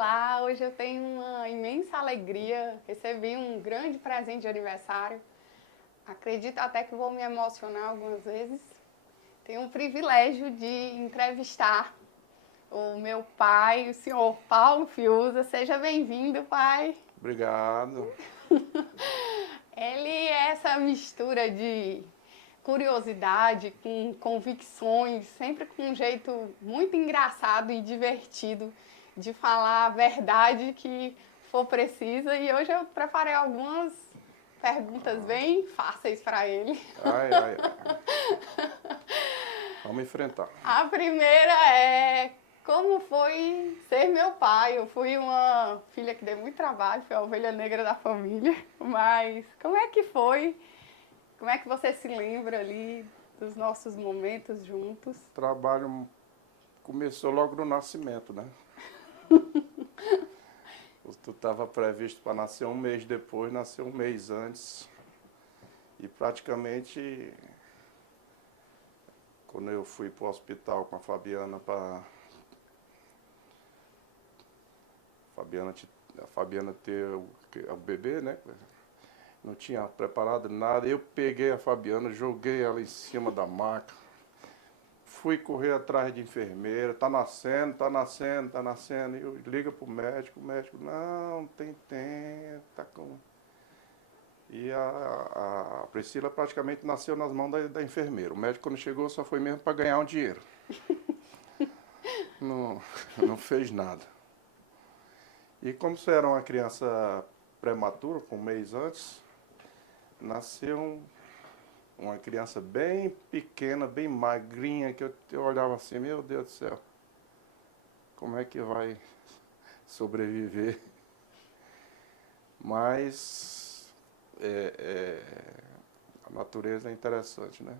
Olá, hoje eu tenho uma imensa alegria, recebi um grande presente de aniversário. Acredito até que vou me emocionar algumas vezes. Tenho o privilégio de entrevistar o meu pai, o senhor Paulo Fiuza. Seja bem-vindo, pai. Obrigado. Ele é essa mistura de curiosidade com convicções, sempre com um jeito muito engraçado e divertido de falar a verdade que for precisa. E hoje eu preparei algumas perguntas bem fáceis para ele. Ai, ai, ai. Vamos enfrentar. A primeira é: como foi ser meu pai? Eu fui uma filha que deu muito trabalho, fui a ovelha negra da família, mas como é que foi? Como é que você se lembra ali dos nossos momentos juntos? O trabalho começou logo no nascimento, né? Tu estava previsto para nascer um mês depois, nasceu um mês antes. E praticamente, quando eu fui para o hospital com a Fabiana a Fabiana ter o bebê, né? Não tinha preparado nada. Eu peguei a Fabiana, joguei ela em cima da maca. Fui correr atrás de enfermeira, tá nascendo, tá nascendo, tá nascendo. E eu ligo pro médico, o médico, não tem tempo, tá com... E a Priscila praticamente nasceu nas mãos da enfermeira. O médico, quando chegou, só foi mesmo para ganhar um dinheiro. Não, não fez nada. E como você era uma criança prematura, com um mês antes, nasceu uma criança bem pequena, bem magrinha, que eu olhava assim, meu Deus do céu, como é que vai sobreviver? Mas a natureza é interessante, né?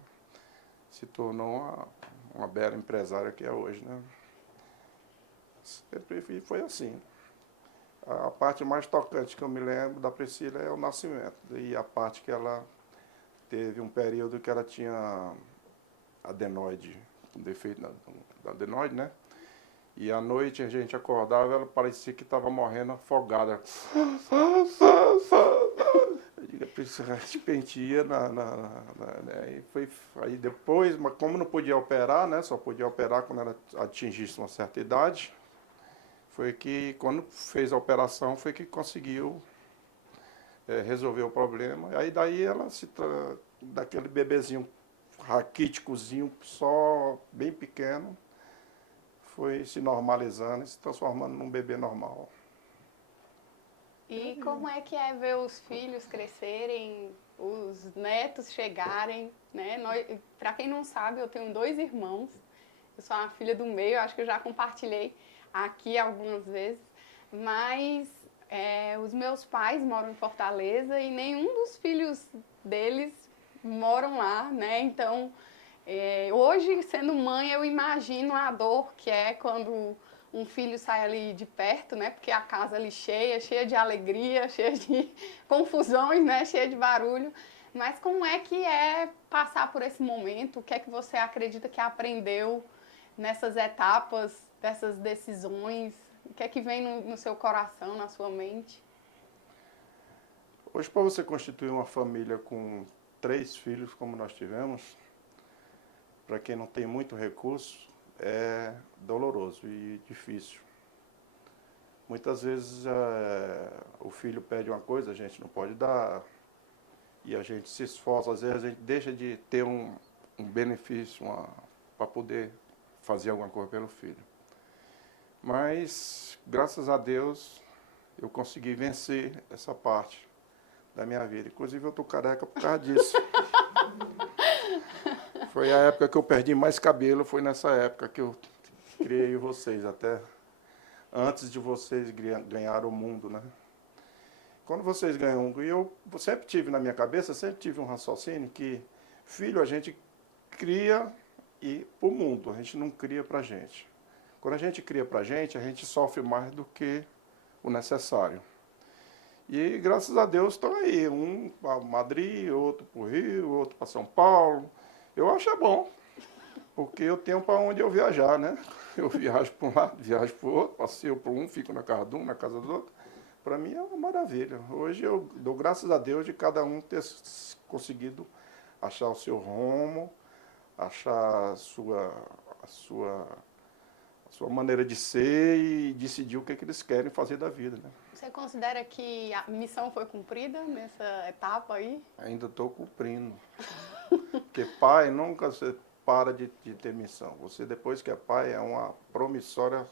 Se tornou uma bela empresária que é hoje, né? Sempre foi assim. A parte mais tocante que eu me lembro da Priscila é o nascimento. E a parte que ela teve um período que ela tinha adenoide, um defeito da adenoide, né? E à noite a gente acordava, ela parecia que estava morrendo afogada. A gente ia né? Aí depois, mas como não podia operar, né? Só podia operar quando ela atingisse uma certa idade. Foi que, quando fez a operação, foi que conseguiu resolver o problema. Aí daí ela daquele bebezinho raquíticozinho, só bem pequeno, foi se normalizando e se transformando num bebê normal. E como é que é ver os filhos crescerem, os netos chegarem, né? Para quem não sabe, eu tenho 2 irmãos. Eu sou a filha do meio, acho que eu já compartilhei aqui algumas vezes. Mas os meus pais moram em Fortaleza e nenhum dos filhos deles moram lá, né? Então, hoje, sendo mãe, eu imagino a dor que é quando um filho sai ali de perto, né? Porque a casa ali cheia de alegria, cheia de confusões, né? Cheia de barulho. Mas como é que é passar por esse momento? O que é que você acredita que aprendeu nessas etapas, dessas decisões? O que é que vem no seu coração, na sua mente? Hoje, para você constituir uma família com 3 filhos, como nós tivemos, para quem não tem muito recurso, é doloroso e difícil. Muitas vezes o filho pede uma coisa, a gente não pode dar, e a gente se esforça, às vezes a gente deixa de ter um benefício para poder fazer alguma coisa pelo filho. Mas, graças a Deus, eu consegui vencer essa parte da minha vida. Inclusive, eu estou careca por causa disso. Foi a época que eu perdi mais cabelo, foi nessa época que eu criei vocês, até antes de vocês ganhar o mundo, né? Quando vocês ganham, e eu sempre tive na minha cabeça, sempre tive um raciocínio que filho a gente cria pro mundo, a gente não cria pra gente. Quando a gente cria pra gente, a gente sofre mais do que o necessário. E graças a Deus estão aí, um para Madrid, outro para o Rio, outro para São Paulo. Eu acho bom, Porque eu tenho para onde eu viajar, né? Eu viajo para um lado, viajo para o outro, passeio para um, fico na casa de um, na casa do outro. Para mim é uma maravilha. Hoje eu dou graças a Deus de cada um ter conseguido achar o seu rumo, achar a sua maneira de ser e decidir o que, que eles querem fazer da vida, né? Você considera que a missão foi cumprida nessa etapa aí? Ainda estou cumprindo. Porque pai nunca você para de ter missão. Você, depois que é pai, é uma promissória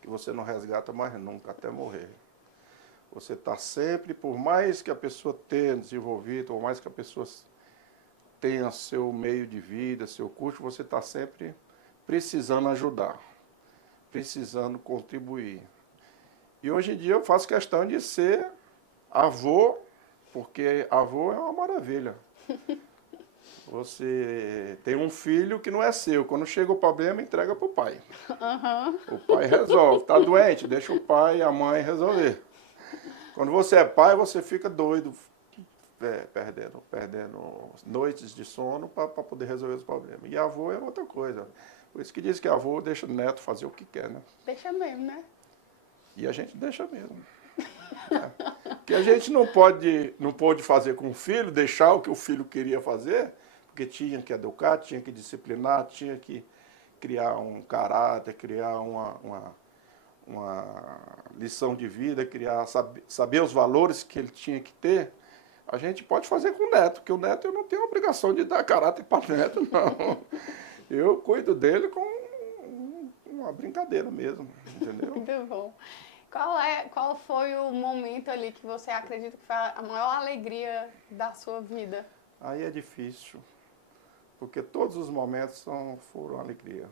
que você não resgata mais nunca, até morrer. Você está sempre, por mais que a pessoa tenha desenvolvido, por mais que a pessoa tenha seu meio de vida, seu curso, você está sempre precisando ajudar, precisando contribuir. E hoje em dia eu faço questão de ser avô, porque avô é uma maravilha. Você tem um filho que não é seu. Quando chega o problema, entrega para o pai. Uhum. O pai resolve. Está doente? Deixa o pai e a mãe resolver. Quando você é pai, você fica doido, perdendo noites de sono para poder resolver os problemas. E avô é outra coisa. Por isso que diz que avô deixa o neto fazer o que quer, né? Deixa mesmo, né? E a gente deixa mesmo. Que a gente não pode fazer com o filho, deixar o que o filho queria fazer, porque tinha que educar, tinha que disciplinar, tinha que criar um caráter, criar uma lição de vida, saber os valores que ele tinha que ter. A gente pode fazer com o neto, porque o neto eu não tenho a obrigação de dar caráter para o neto, não. Eu cuido dele com uma brincadeira mesmo, entendeu? Muito bom. Qual foi o momento ali que você acredita que foi a maior alegria da sua vida? Aí é difícil, porque todos os momentos foram alegria.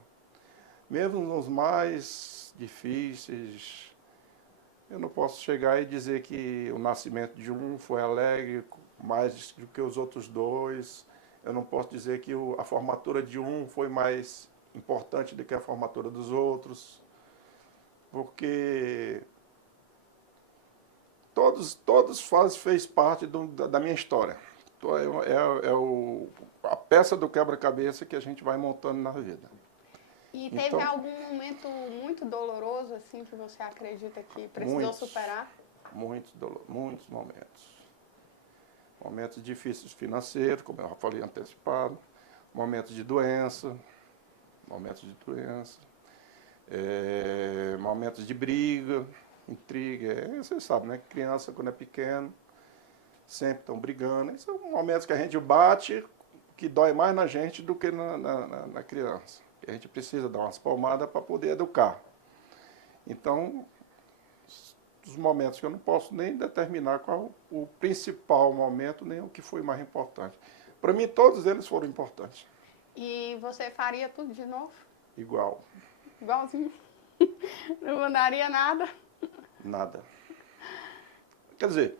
Mesmo nos mais difíceis, eu não posso chegar e dizer que o nascimento de um foi alegre mais do que os outros dois. Eu não posso dizer que a formatura de um foi mais importante do que a formatura dos outros, porque todos fez parte da minha história. Então, a peça do quebra-cabeça que a gente vai montando na vida. E teve algum momento muito doloroso, assim, que você acredita que precisou superar? Muitos momentos. Momentos difíceis financeiros, como eu já falei antecipado, momentos de doença, momentos de briga, intriga. Você sabe, né? Criança, quando é pequeno, sempre estão brigando. Esses são momentos que a gente bate, que dói mais na gente do que na criança. A gente precisa dar umas palmadas para poder educar. Então, os momentos que eu não posso nem determinar qual o principal momento, nem o que foi mais importante. Para mim, todos eles foram importantes. E você faria tudo de novo? Igual. Igualzinho? Não mudaria nada? Nada. Quer dizer,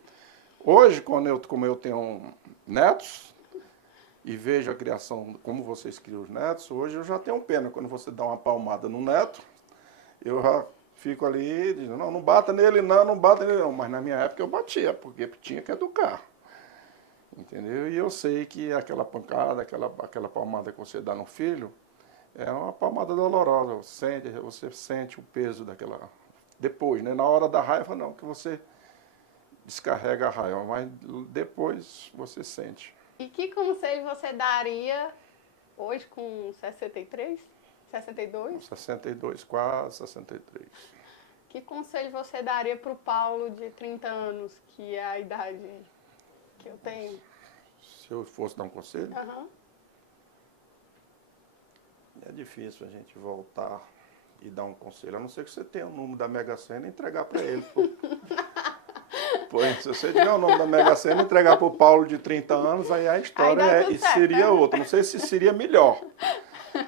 hoje, como eu tenho netos, e vejo a criação, como vocês criam os netos, hoje eu já tenho pena. Quando você dá uma palmada no neto, eu já fico ali, dizendo, não bata nele não bata nele não. Mas na minha época eu batia, porque tinha que educar. Entendeu? E eu sei que aquela pancada, aquela palmada que você dá no filho, é uma palmada dolorosa. Você sente o peso daquela... Depois, né? Na hora da raiva não, que você descarrega a raiva, mas depois você sente. E que conselho você daria hoje com 63? 62? 62, quase 63. Que conselho você daria para o Paulo de 30 anos, que é a idade que eu tenho? Se eu fosse dar um conselho? Uhum. É difícil a gente voltar e dar um conselho, a não ser que você tenha o número da Mega Sena e entregar para ele. Se você tiver o nome da Mega Sena e entregar para o Paulo de 30 anos, aí a história seria outra. Não sei se seria melhor.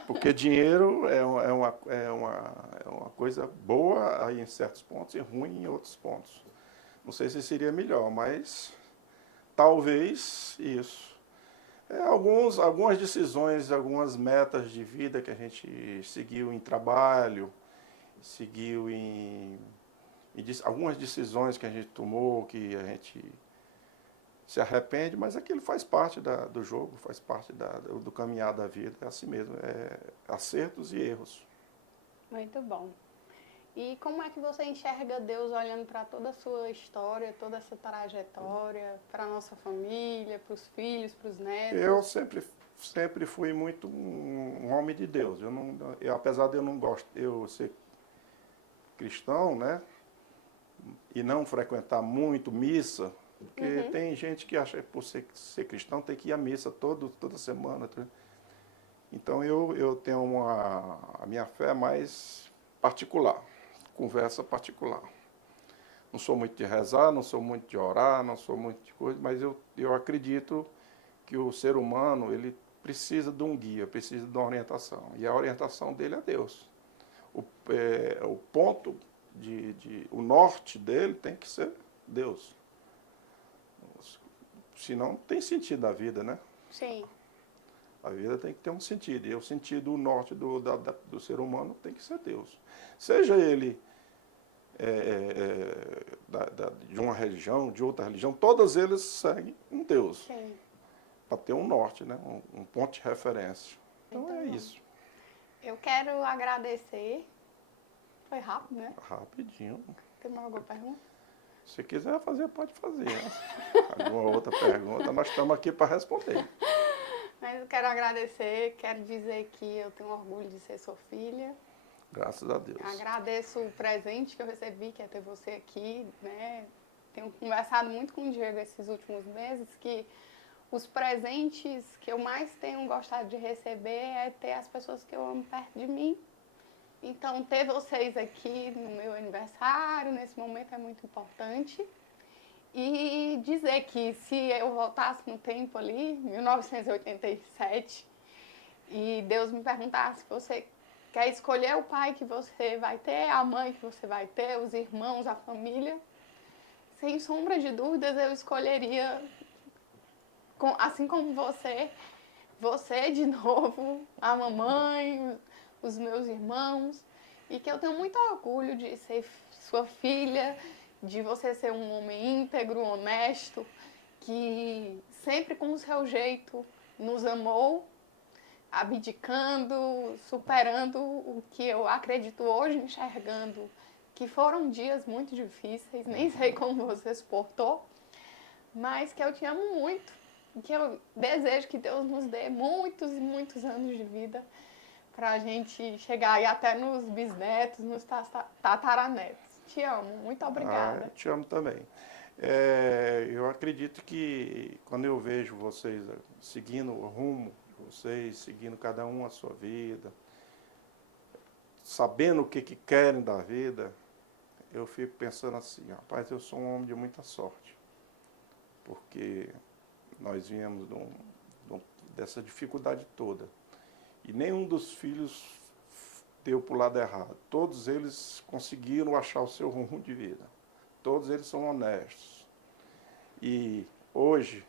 Porque dinheiro é uma coisa boa aí em certos pontos e ruim em outros pontos. Não sei se seria melhor, mas talvez isso. Algumas decisões, algumas metas de vida que a gente seguiu em trabalho, seguiu algumas decisões que a gente tomou, que a gente se arrepende, mas aquilo faz parte do jogo, faz parte do caminhar da vida, é assim mesmo, é acertos e erros. Muito bom. E como é que você enxerga Deus olhando para toda a sua história, toda essa trajetória, para a nossa família, para os filhos, para os netos? Eu sempre fui muito um homem de Deus. Apesar de eu não gosto, eu ser cristão, né? E não frequentar muito missa, porque tem gente que acha que por ser cristão tem que ir à missa toda semana. Então eu tenho a minha fé mais particular, conversa particular. Não sou muito de rezar, não sou muito de orar, não sou muito de coisa, mas eu acredito que o ser humano, ele precisa de um guia, precisa de uma orientação. E a orientação dele é Deus. O ponto, o norte dele tem que ser Deus. Senão não tem sentido a vida, né? Sim. A vida tem que ter um sentido. E o sentido, o norte do ser humano tem que ser Deus. Seja ele de uma religião, de outra religião, todos eles seguem um Deus. Sim. Para ter um norte, né? Um ponto de referência. Então é isso. Eu quero agradecer. Foi rápido, né? Rapidinho. Tem mais alguma pergunta? Se quiser fazer, pode fazer. Alguma outra pergunta, nós estamos aqui para responder. Mas eu quero agradecer, quero dizer que eu tenho orgulho de ser sua filha. Graças a Deus. Agradeço o presente que eu recebi, que é ter você aqui, né? Tenho conversado muito com o Diego esses últimos meses, que os presentes que eu mais tenho gostado de receber é ter as pessoas que eu amo perto de mim. Então, ter vocês aqui no meu aniversário, nesse momento, é muito importante. E dizer que se eu voltasse no tempo ali, 1987, e Deus me perguntasse, você quer escolher o pai que você vai ter, a mãe que você vai ter, os irmãos, a família, sem sombra de dúvidas eu escolheria, assim como você de novo, a mamãe, os meus irmãos, e que eu tenho muito orgulho de ser sua filha, de você ser um homem íntegro, honesto, que sempre com o seu jeito nos amou, abdicando, superando o que eu acredito hoje, enxergando que foram dias muito difíceis, nem sei como você suportou, mas que eu te amo muito, que eu desejo que Deus nos dê muitos e muitos anos de vida para a gente chegar aí até nos bisnetos, nos tataranetos. Te amo, muito obrigada. Eu te amo também. Eu acredito que quando eu vejo vocês seguindo o rumo de vocês, seguindo cada um a sua vida, sabendo o que querem da vida, eu fico pensando assim, rapaz, eu sou um homem de muita sorte, porque nós viemos dessa dificuldade toda. E nenhum dos filhos deu para o lado errado. Todos eles conseguiram achar o seu rumo de vida. Todos eles são honestos. E hoje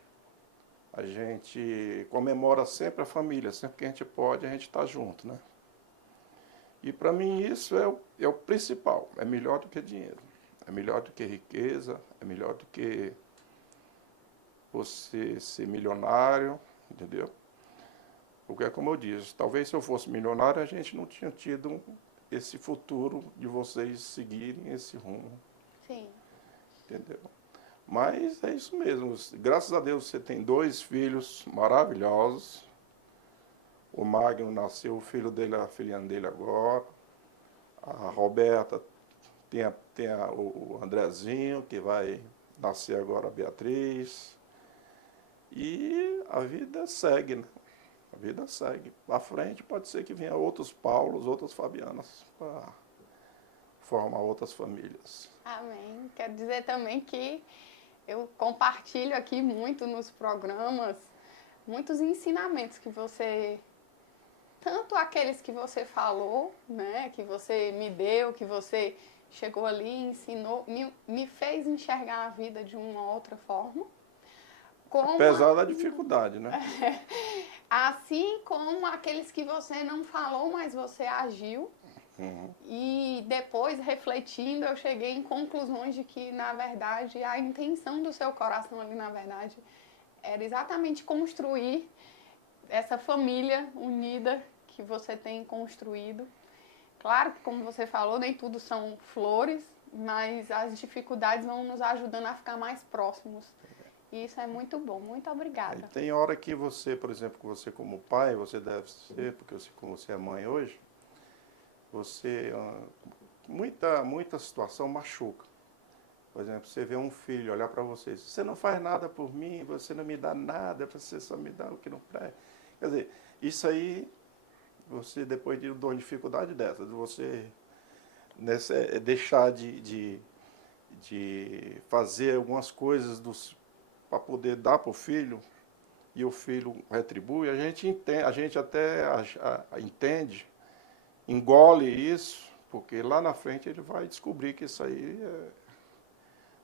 a gente comemora sempre a família. Sempre que a gente pode, a gente está junto, né? E para mim isso é o principal. É melhor do que dinheiro. É melhor do que riqueza. É melhor do que você ser milionário, entendeu? Porque é como eu disse, talvez se eu fosse milionário, a gente não tinha tido esse futuro de vocês seguirem esse rumo. Sim. Entendeu? Mas é isso mesmo. Graças a Deus você tem 2 filhos maravilhosos. O Magno nasceu, o filho dele, a filhinha dele agora. A Roberta tem o Andrezinho, que vai nascer agora a Beatriz. E a vida segue, né? A vida segue. À frente pode ser que venha outros Paulos, outras Fabianas, para formar outras famílias. Amém. Quero dizer também que eu compartilho aqui muito nos programas, muitos ensinamentos que você, tanto aqueles que você falou, né, que você me deu, que você chegou ali, ensinou, me fez enxergar a vida de uma outra forma. Apesar da dificuldade, né? Assim como aqueles que você não falou, mas você agiu, Uhum. E depois, refletindo, eu cheguei em conclusões de que, na verdade, a intenção do seu coração ali, na verdade, era exatamente construir essa família unida que você tem construído. Claro que, como você falou, nem tudo são flores, mas as dificuldades vão nos ajudando a ficar mais próximos. E isso é muito bom. Muito Aí obrigada. tem hora que você, por exemplo, que você como pai, você deve ser, porque você, como você é mãe hoje, você, muita situação machuca. Por exemplo, você vê um filho olhar para você, você não faz nada por mim, você não me dá nada, você só me dá o que não presta. Quer dizer, isso aí, você depois de uma dificuldade dessa, de você deixar de fazer algumas coisas para poder dar para o filho, e o filho retribui, a gente até entende, engole isso, porque lá na frente ele vai descobrir que isso aí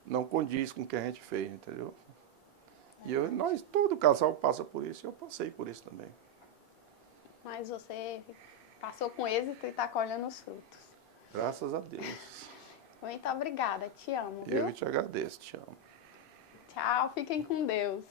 não condiz com o que a gente fez, entendeu? Nós, todo casal passa por isso, e eu passei por isso também. Mas você passou com êxito e está colhendo os frutos. Graças a Deus. Muito obrigada. Te amo, Eu viu? te agradeço, te amo. Tchau. Fiquem com Deus.